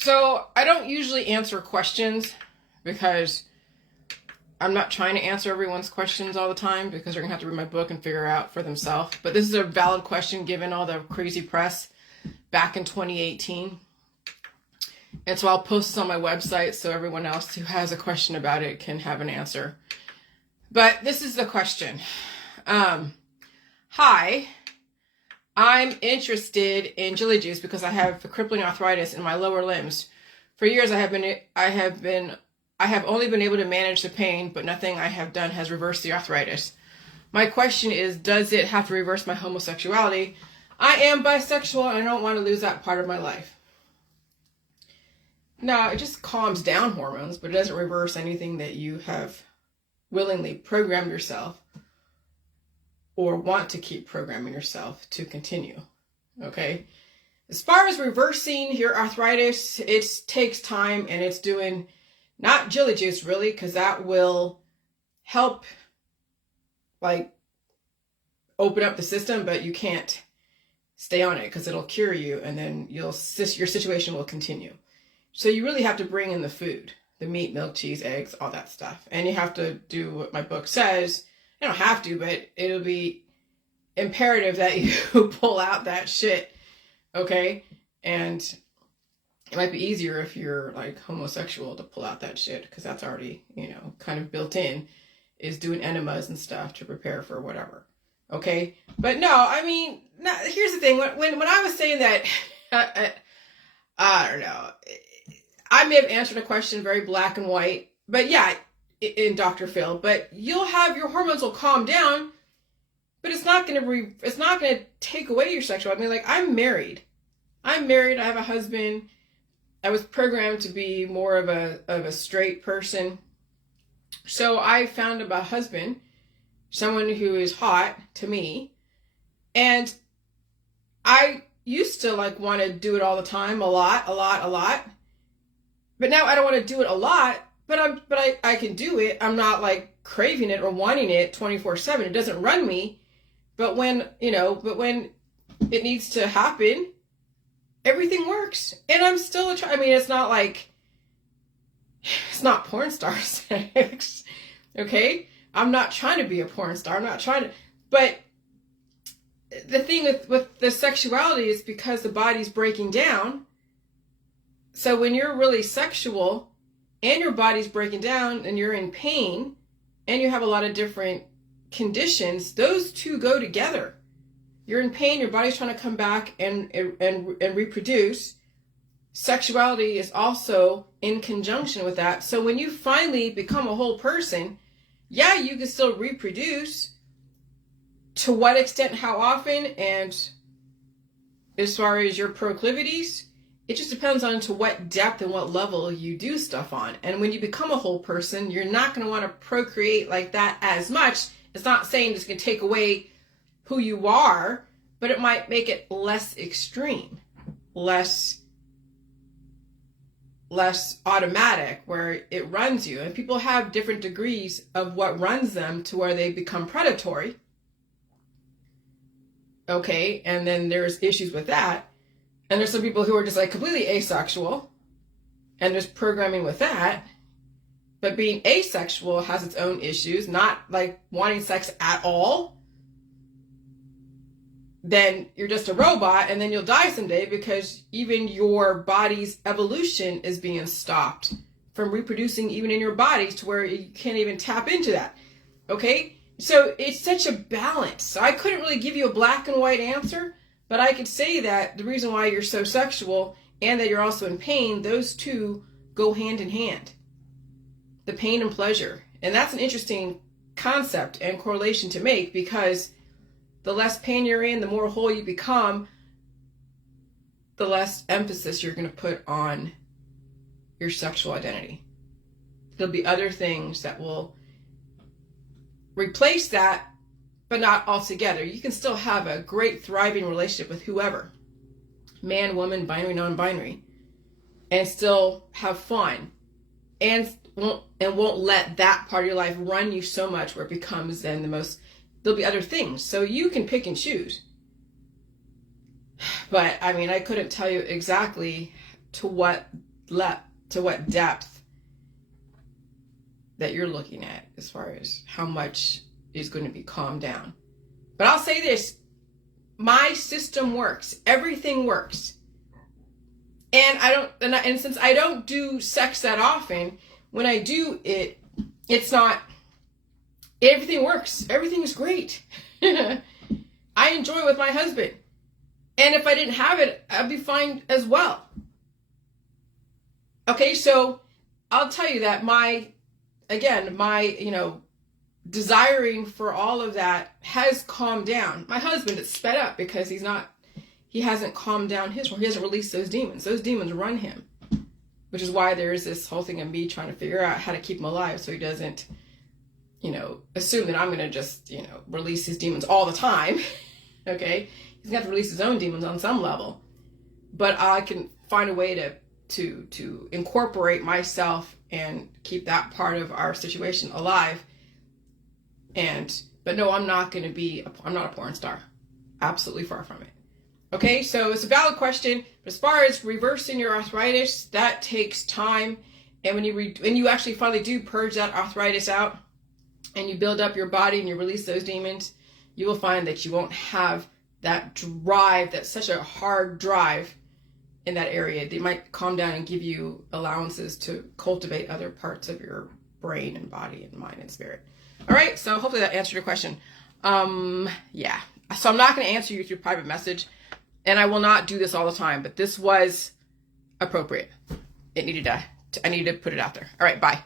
So I don't usually answer questions because I'm not trying to answer everyone's questions all the time because they're going to have to read my book and figure out for themselves. But this is a valid question given all the crazy press back in 2018. And so I'll post this on my website so everyone else who has a question about it can have an answer. But this is the question. Hi, I'm interested in Jilly Juice because I have crippling arthritis in my lower limbs. For years I have only been able to manage the pain, but nothing I have done has reversed the arthritis. My question is, does it have to reverse my homosexuality? I am bisexual and I don't want to lose that part of my life. Now, it just calms down hormones, but it doesn't reverse anything that you have willingly programmed yourself or want to keep programming yourself to continue. Okay? As far as reversing your arthritis, it takes time, and it's doing not Jilly Juice really, because that will help like open up the system, but you can't stay on it because it'll cure you, and then your situation will continue. So you really have to bring in the food, the meat, milk, cheese, eggs, all that stuff. And you have to do what my book says. You don't have to, but it'll be imperative that you pull out that shit, okay? And it might be easier if you're like homosexual to pull out that shit because that's already, kind of built in, is doing enemas and stuff to prepare for whatever, okay? But no, I mean, here's the thing. When I was saying that, I don't know, I may have answered a question very black and white, but yeah, in Dr. Phil, but your hormones will calm down, but it's not going to take away your sexuality. I mean, like, I'm married, I have a husband. I was programmed to be more of a straight person. So I found a husband, someone who is hot to me, and I used to like want to do it all the time, a lot. But now I don't want to do it a lot, but I can do it. I'm not like craving it or wanting it 24/7. It doesn't run me. But when it needs to happen, everything works. And I'm still I mean, it's not porn star sex. Okay? I'm not trying to be a porn star. I'm not trying to, but the thing with the sexuality is because the body's breaking down. So when you're really sexual and your body's breaking down and you're in pain and you have a lot of different conditions, those two go together. You're in pain, your body's trying to come back and reproduce. Sexuality is also in conjunction with that. So when you finally become a whole person, yeah, you can still reproduce. To what extent, how often, and as far as your proclivities, it just depends on to what depth and what level you do stuff on. And when you become a whole person, you're not going to want to procreate like that as much. It's not saying it's going to take away who you are, but it might make it less extreme, less automatic, where it runs you. And people have different degrees of what runs them to where they become predatory. Okay, and then there's issues with that. And there's some people who are just like completely asexual and there's programming with that. But being asexual has its own issues, not like wanting sex at all. Then you're just a robot and then you'll die someday because even your body's evolution is being stopped from reproducing even in your bodies to where you can't even tap into that. Okay? So it's such a balance. So I couldn't really give you a black and white answer, but I could say that the reason why you're so sexual and that you're also in pain, those two go hand in hand. The pain and pleasure. And that's an interesting concept and correlation to make, because the less pain you're in, the more whole you become, the less emphasis you're going to put on your sexual identity. There'll be other things that will replace that, but not altogether. You can still have a great, thriving relationship with whoever, man, woman, binary, non-binary, and still have fun, and won't let that part of your life run you so much where it becomes then the most. There'll be other things, so you can pick and choose. But I mean, I couldn't tell you exactly to what what depth that you're looking at as far as how much is going to be calmed down. But I'll say this, my system works. Everything works. And since I don't do sex that often, when I do it, it's not, everything works. Everything is great. I enjoy it with my husband. And if I didn't have it, I'd be fine as well. Okay, so I'll tell you that my desiring for all of that has calmed down. My husband, it's sped up because he hasn't calmed down he hasn't released those demons. Those demons run him, which is why there is this whole thing of me trying to figure out how to keep him alive so he doesn't, assume that I'm going to just, release his demons all the time. Okay? He's going to have to release his own demons on some level. But I can find a way to incorporate myself and keep that part of our situation alive. But no, I'm not a porn star. Absolutely far from it. Okay, so it's a valid question. But as far as reversing your arthritis, that takes time. And when you actually finally do purge that arthritis out and you build up your body and you release those demons, you will find that you won't have that drive, that's such a hard drive in that area. They might calm down and give you allowances to cultivate other parts of your brain and body and mind and spirit. All right, so hopefully that answered your question. Yeah. So I'm not going to answer you through private message, and I will not do this all the time, but this was appropriate. I needed to put it out there. All right, bye.